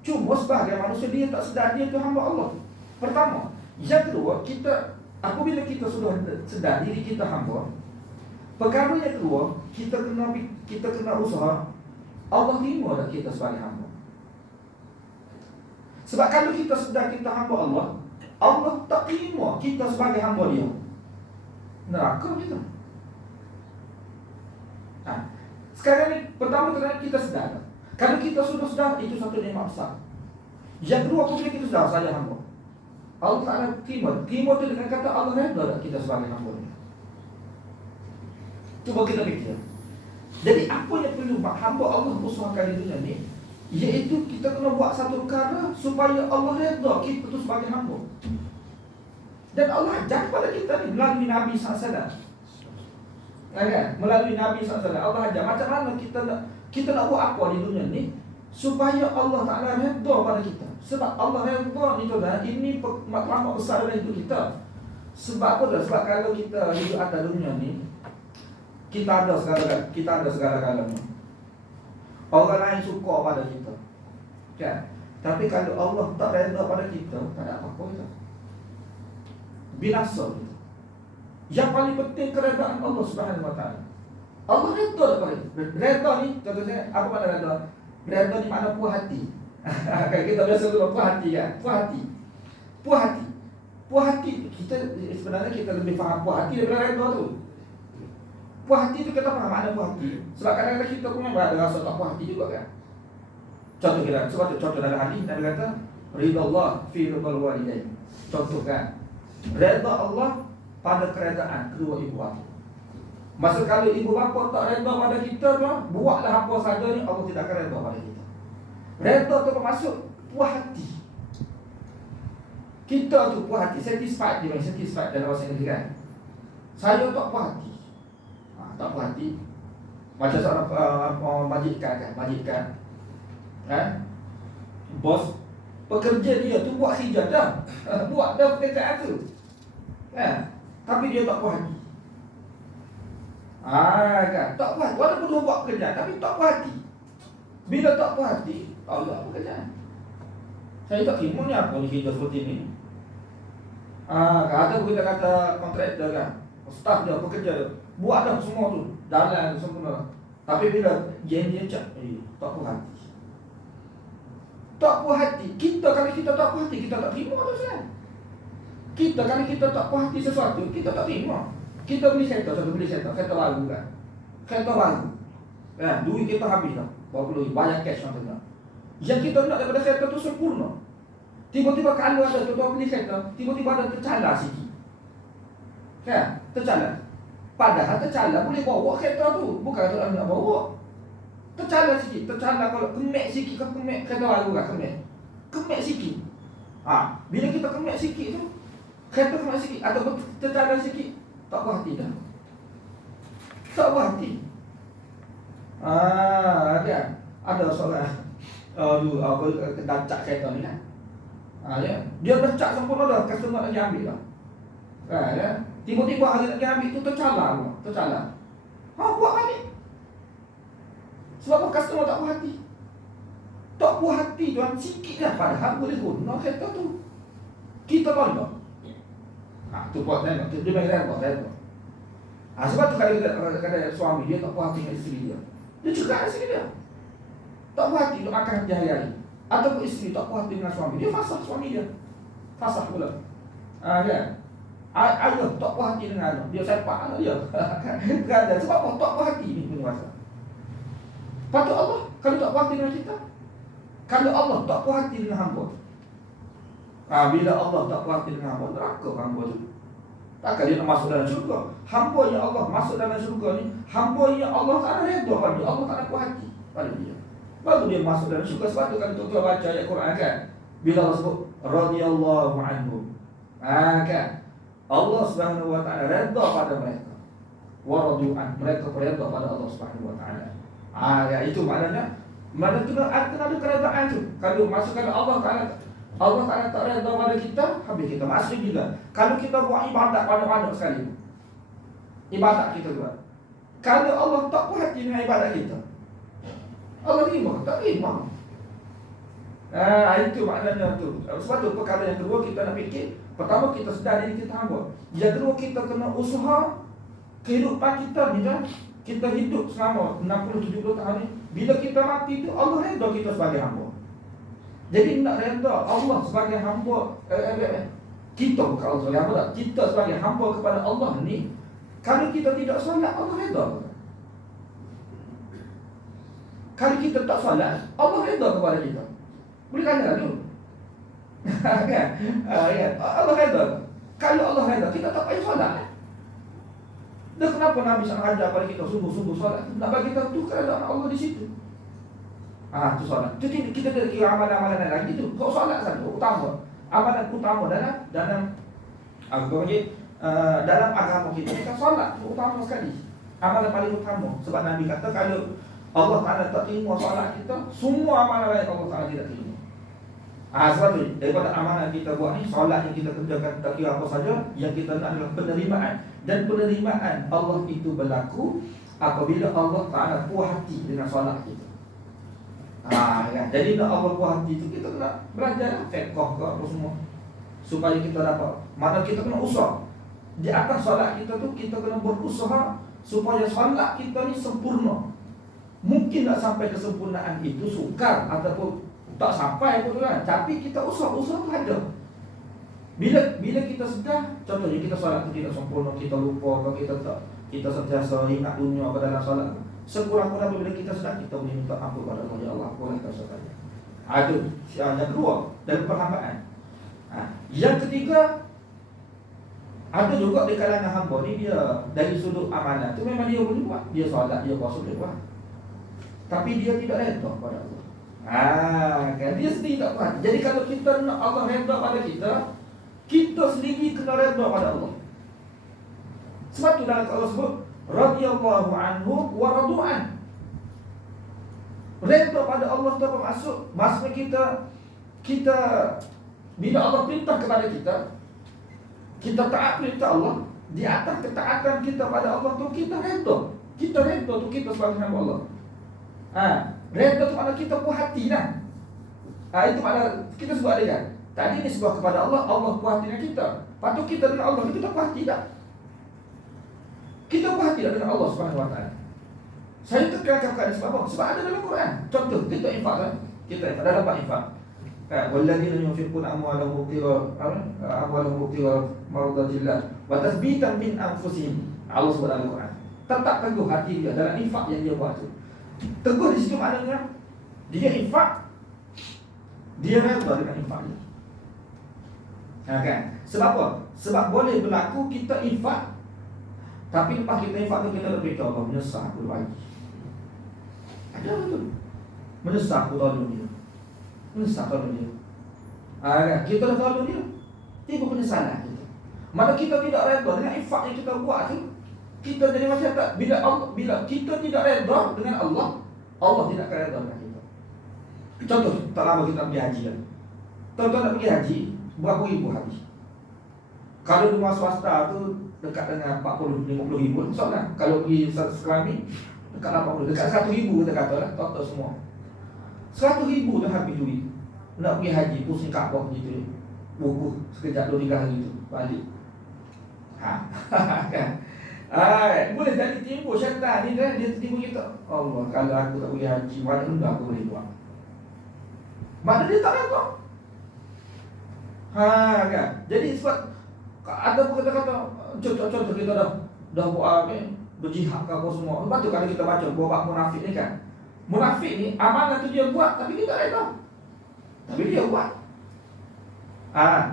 Cuma sebahagian manusia dia tak sedar dia tu hamba Allah. Pertama. Yang kedua, kita apabila kita sudah sedar diri kita hamba, perkara yang kedua, kita kena usaha Allah terima tak kita sebagai hamba? Sebab kalau kita sedar kita hamba Allah, Allah tak terima kita sebagai hamba Dia. Neraka kita. Sekarang ni, pertama kita sedar. Kalau kita sudah sedar, itu satu nikmat besar. Yang kedua, apabila kita sedar, saya hamba, Allah Ta'ala terima. Terima tu dengan kata Allah redha tak kita sebagai hamba Dia. Cuba kita fikir. Jadi apa yang perlu hamba Allah usahakan di dunia ni, iaitu kita kena buat satu perkara supaya Allah redha kita tu sebagai hamba. Dan Allah ajar kepada kita ni melalui Nabi SAW. Kan? Melalui Nabi SAW Allah ajar macam mana kita nak buat apa di dunia ni supaya Allah Ta'ala redha pada kita. Sebab Allah redha ni tu dah, ini maklumat besar dalam hidup kita. Sebab apa dah? Sebab kalau kita hidup atas dunia ni, kita ada segala-galanya. Orang lain suka pada kita, kan? Tapi kalau Allah tak redha pada kita, tak ada apa-apa kita. Binasa kita. Yang paling penting keredaan Allah Subhanahu Wa Taala. Allah redha tak pada kita. Redha ni, contohnya apa makna redha? Redha ni makna puas hati. Kita biasa dulu puas hati kan? Puas hati. Kita sebenarnya kita lebih faham puas hati daripada redha tu. Puas hati tu kita faham makna puas hati. Sebab kadang-kadang kita punya ada rasa tak puas hati juga kan. Contoh dalam hadis Nabi kata, ridha Allah fi ridhal walidain. Contoh kan, redha Allah pada keredaan kedua ibu bapa. Maksud kalau ibu bapa tak redha pada kita tu, buatlah apa saja ni Allah tidak akan redha pada kita. Redha tu bermaksud puas hati. Kita tu puas hati, satisfied dalam bahasa Inggeris kan. Saya tak puas hati. Tak puas hati. Macam seorang majikan. Bos pekerja dia tu buat hijab dah. Buat dah pekerjaan tu. Tapi dia tak puas hati. Kan? Tak puas. Walaupun dia buat pekerjaan tapi tak puas hati. Bila tak puas hati, Allah pekerjaan. Saya tak terima ni apa ni hijab seperti ni. Ada kita kata kontraktor kan. Staff dia pekerja dia buat dah semua tu, jalan sempurna. Tapi bila dia cak, tak puas hati. Tak puas hati. Kalau kita tak puas hati, kita tak terima tu kan. Kalau kita tak puas hati sesuatu, kita tak terima. Kita beli kereta baru kan. Kereta baru. Duit kita habis dah. Berapa bayar cash macam tu. Yang kita nak daripada kereta tu sempurna. Tiba-tiba kalau ada tuan beli kereta, tiba-tiba ada tercalar sikit. Kan? Tercalar. Padahal tercalar boleh bawa kereta tu. Bukan tak nak bawa. Tercalar sikit. Tercalar kalau kemek sikit ke kemek kereta baru kan kemek. Kemek sikit. Bila kita kemek sikit tu, kereta kemek sikit atau tercalar sikit, tak puas hati dah. Tak puas hati. Kan? Ada seorang dacak kereta ni kan. Dia dah cak sempurna dah, customer lagi ambil dah. Kan? Tiba-tiba hari nak ambil tu tercalar. Buat balik. Sebab apa? Customer tak puas hati. Tak puas hati tuan, sikit dah. Padahal boleh guna kereta tu. Kita tolak. Tu buat tengok. Dia main buat tengok. Sebab tu kadang suami dia tak puas hati dengan isteri dia. Dia cakap dengan isteri dia. Tak puas hati untuk makan hari-hari. Ataupun isteri tak puas hati dengan suami. Dia fasah suami dia. Fasah pula. Kan? Ayah tak puas hati dengan anak. Dia sepak anak dia. Kan? Sebab apa? Tak puas hati ni punya masa. Patut Allah kalau tak puas hati dengan kita. Kalau Allah tak puas hati dengan hamba. Bila Allah tak puas hati dengan hamba, neraka hamba tu. Takkan dia nak masuk dalam syurga. Hamba yang Allah masuk dalam syurga ni, hamba yang Allah tak ada redha pada dia, Allah tak ada puas hati pada dia. Baru dia masuk dalam syurga. Sebab tu kalau tuan-tuan baca ayat Quran kan, bila Allah sebut radhiyallahu anhu. Kan? Allah Subhanahu wa taala redha pada mereka. Wa radu an, mereka redha pada Allah Subhanahu wa taala. Itu maknanya mana tu ada keredaan tu. Kalau masukkan Allah Ta'ala tak redha pada kita, habis kita masuk juga. Kalau kita buat ibadat banyak-banyak sekali, ibadat kita buat, kalau Allah tak puas hati dengan ibadat kita, Allah terima, tak terima. Itu maknanya tu. Sebab tu perkara yang kedua kita nak fikir. Pertama kita sedar diri kita hamba. Yang kedua kita kena usaha kehidupan kita ni kan. Kita hidup selama 60-70 tahun ni, Bila kita mati tu Allah redha kita sebagai hamba. Jadi nak redha Allah sebagai hamba, kita bukan Allah sebagai hamba tak? Kita sebagai hamba kepada Allah ni, kalau kita tidak solat, Allah redha. Kalau kita tak solat, Allah redha kepada kita. Boleh tanya dulu. Kan? Ya. Allah redha. Kalau Allah redha, kita tak payah solat. Dan kenapa Nabi SAW ajar pada kita sungguh-sungguh solat? Nak bagi tahu tu keadaan Allah di situ. Tu solat. Tu kita kira amalan-amalan lagi tu. Kau solat saja utama. Amalan utama dalam dalam agama kita solat utama sekali. Amalan paling utama. Sebab Nabi kata kalau Allah Ta'ala tak terima solat kita, semua amalan lain Allah Ta'ala tidak terima. Sebab tu daripada amalan kita buat ni, solat yang kita kerjakan tak kira apa saja, yang kita nak adalah penerimaan. Dan penerimaan Allah itu berlaku apabila Allah Ta'ala puas hati dengan solat kita. Kan? Jadi nak Allah puas hati itu, kita kena belajar fiqh ke apa semua, supaya kita dapat. Mana kita kena usaha di atas solat kita tu, kita kena berusaha supaya solat kita ni sempurna. Mungkin tak sampai kesempurnaan itu sukar ataupun tak sampai pun kan, tapi kita usaha tu ada. Bila kita sedar, contohnya kita solat tu tidak sempurna, kita lupa atau kita sentiasa ingat dunia ke dalam solat, sekurang-kurangnya bila kita sedar, kita boleh minta ampun kepada Allah. Ya Allah, boleh dosa saya. Ada yang kedua dalam perhambaan. Yang ketiga, ada juga di kalangan hamba ni, dia dari sudut amalan tu memang dia boleh buat, dia solat, dia puasa boleh buat, tapi dia tidak redha pada Allah. Kan dia sendiri tak puas. Jadi kalau kita nak Allah redha pada kita, kita sendiri kena redha pada Allah. Sebab tu dalam Allah sebut radhiyallahu anhu wa radu'an. Redha pada Allah tu maksud kita bila Allah perintah kepada kita taat perintah Allah. Di atas ketaatan kita pada Allah tu, kita redha. Kita redha tu kita sebagai hamba Allah. Redha tu makna kita puas hati lah. Itu makna kita sebut ada kan. Tadi ni sebab kepada Allah, Allah puas hati dengan kita. Patut kita dengan Allah, kita puas hati tak? Kita puas hati tak dengan Allah Subhanahu Wa Taala? Saya terkadang-kadang sebab apa? Sebab ada dalam Quran. Contoh, kita infak kan? Kita infak, dalam bab infak. Walladzina yunfiquna amwalahum ibtigha mardatillah wa tathbitan min anfusihim. Allah sebut dalam Quran. Tetap teguh hati dia dalam infak yang dia buat tu. Teguh di situ maknanya dia infak, dia redha dengan infak dia. Kan? Sebab apa? Sebab boleh berlaku kita infak, tapi lepas kita infak tu kita lebih Allah menyesal aku bagi. Ada betul. Menyesal aku tolong dia. Menyesal tolong dia. Kan? Kita dah tolong dia, tiba penyesalan kita. Mana kita tidak redha dengan infak yang kita buat tu, kita jadi macam tak. Bila kita tidak redha dengan Allah, Allah tidak akan redha dengan kita. Contoh, tak lama kita pergi haji kan. Tuan-tuan nak pergi haji, berapa ribu habis? Kalau rumah swasta tu dekat dengan 40-50 ribu, soalan. Kalau pergi sekarang ni dekat 80, dekat 100 ribu kita kata lah, total semua 100 ribu dah habis duit. Nak pergi haji, pusing Kaabah gitu, buku sekejap 2-3 hari tu balik. Kan? Boleh jadi timbul syaitan ni kan, dia timbul kita. Allah, kalau aku tak boleh haji, mana benda aku boleh buat? Mana dia tak redha. Kan? Jadi sebab ada pun kata-kata, contoh kita dah buat berjihad ke apa semua. Lepas tu kalau kita baca buat munafik ni kan, munafik ni amalan tu dia buat tapi dia tak redha, tapi dia buat.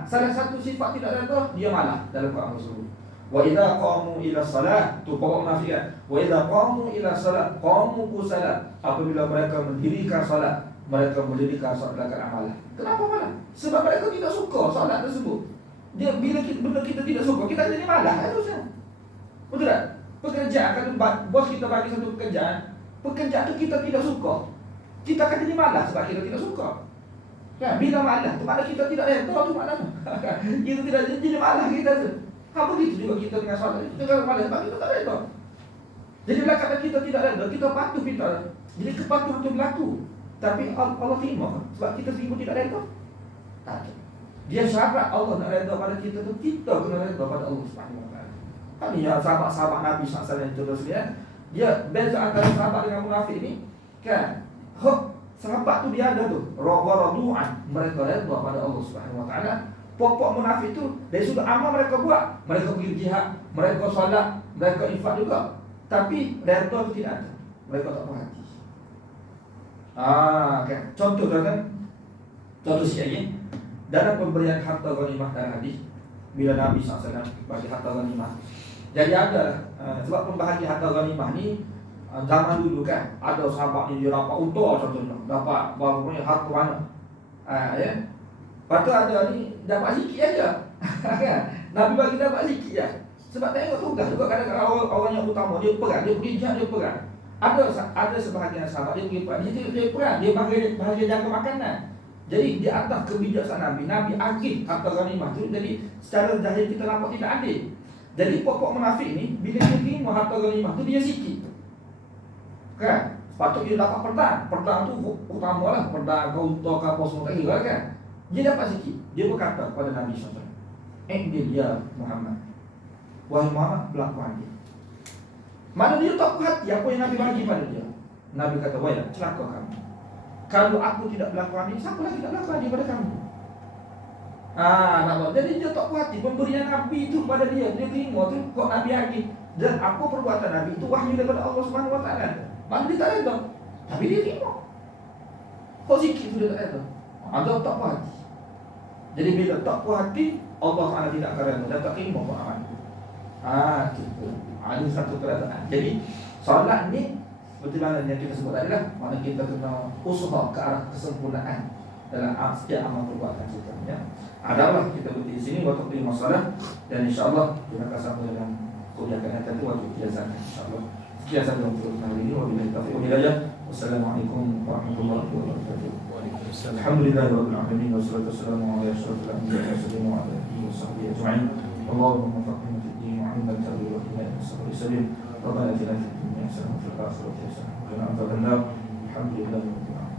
Salah satu sifat tidak redha, dia malah dalam Quran tersebut. Wa idza qamu ila salat, tu pokok munafik kan. Wa idza qamu ila salat, qamu kusala. Apabila mereka mendirikan salat, mereka mendirikan salat dengan amalan. Kenapa malah? Sebab mereka tidak suka salat tersebut. Dia bila kita tidak suka, kita jadi malas harusnya. Betul tak? Pekerjaan, kalau bos kita bagi satu pekerjaan tu kita tidak suka, kita akan jadi malas sebab kita tidak suka. Kan? Bila malas tu makna kita tidak redha tu maknanya. Kita tidak jadi malas kita tu. Begitu juga kita dengan solat. Kita kalau malas sebab kita tak redha. Jadi bila kata kita tidak redha, kita patuh kita. Jadi kepatuhan itu berlaku. Tapi Allah terima sebab kita sendiri tidak redha. Tak. Dia syarat Allah nak redha pada kita tu, kita kena redha pada Allah Subhanahu Wa Taala. Kan ya sahabat-sahabat Nabi SAW itu terus dia beza antara sahabat dengan munafik ni. Kan? Sahabat tu dia ada tu. Radu'an. Mereka redha pada Allah Subhanahu wa taala. Pokok munafik tu dari sudut amal mereka buat. Mereka pergi jihad, mereka solat, mereka infak juga. Tapi redha tu tidak ada. Mereka tak puas hati. Kan? Contoh kan? Contoh sikit lagi. Dalam pemberian harta ghanimah dalam hadis, bila Nabi SAW bagi harta ghanimah. Jadi ada sebab pembahagian harta ghanimah ni zaman dulu kan, ada sahabat ni dia dapat unta contohnya, dapat berapa banyak harta banyak. Ya. Lepas tu ada ni dapat sikit aja. Kan? Nabi bagi dapat sikit je. Sebab tengok tugas juga kadang-kadang orang yang utama dia perang, dia pergi jihad, dia perang. Ada sebahagian sahabat dia pergi perang, dia perang, dia bahagia jaga makanan. Jadi di atas kebijaksanaan Nabi agih harta ghanimah tu. Jadi secara zahir kita nampak tidak adil. Jadi pokok munafik ni bila dia terima harta ghanimah tu dia sikit. Kan? Sepatut dia dapat Pedang tu utamalah, pedang kau unta ke apa semua tak kira kan. Dia dapat sikit. Dia berkata kepada Nabi SAW, dia Muhammad. Wahai Muhammad, berlakuan dia. Mana dia tak puas hati apa yang Nabi bagi pada dia. Nabi kata, wahai celaka kamu. Kalau aku tidak berlakuan ini, siapa lagi tak berlakuan ini pada kamu? Nampak. Jadi dia tak puas hati pemberian Nabi itu pada dia. Dia terima tu kok Nabi lagi. Dan apa perbuatan Nabi itu wahyu daripada Allah Subhanahu wa taala. Mana dia tak reda, tapi dia terima. Kok sikit tu dia tak reda. Ada tak puas hati. Jadi bila tak puas hati, Allah Taala tidak akan reda dan tak terima amal. Itu. Ini satu keadaan. Jadi solat ni seperti mana yang kita sebut tadi lah, mana kita kena usaha ke arah kesempurnaan dalam setiap amal perbuatan kita. Ya. Adalah kita berhenti di sini waktu di masalah dan insya-Allah kita akan sambung dengan kuliah akan datang waktu biasa insya-Allah. Sekian sahaja untuk hari ini. Wabillahi taufiq wal hidayah. Wassalamualaikum warahmatullahi wabarakatuh. Waalaikumsalam. Alhamdulillahirabbil alamin wassalatu wassalamu ala asyrofil anbiya'i wa ala alihi washabbihi ajma'in. Allahumma faqihna fid din wa 'allimna at-ta'wil wa qina as-sabr sabil. Rabbana atina fid dunya hasanah wa fil akhirati hasanah wa qina adzaban nar. Alhamdulillahirabbil alamin.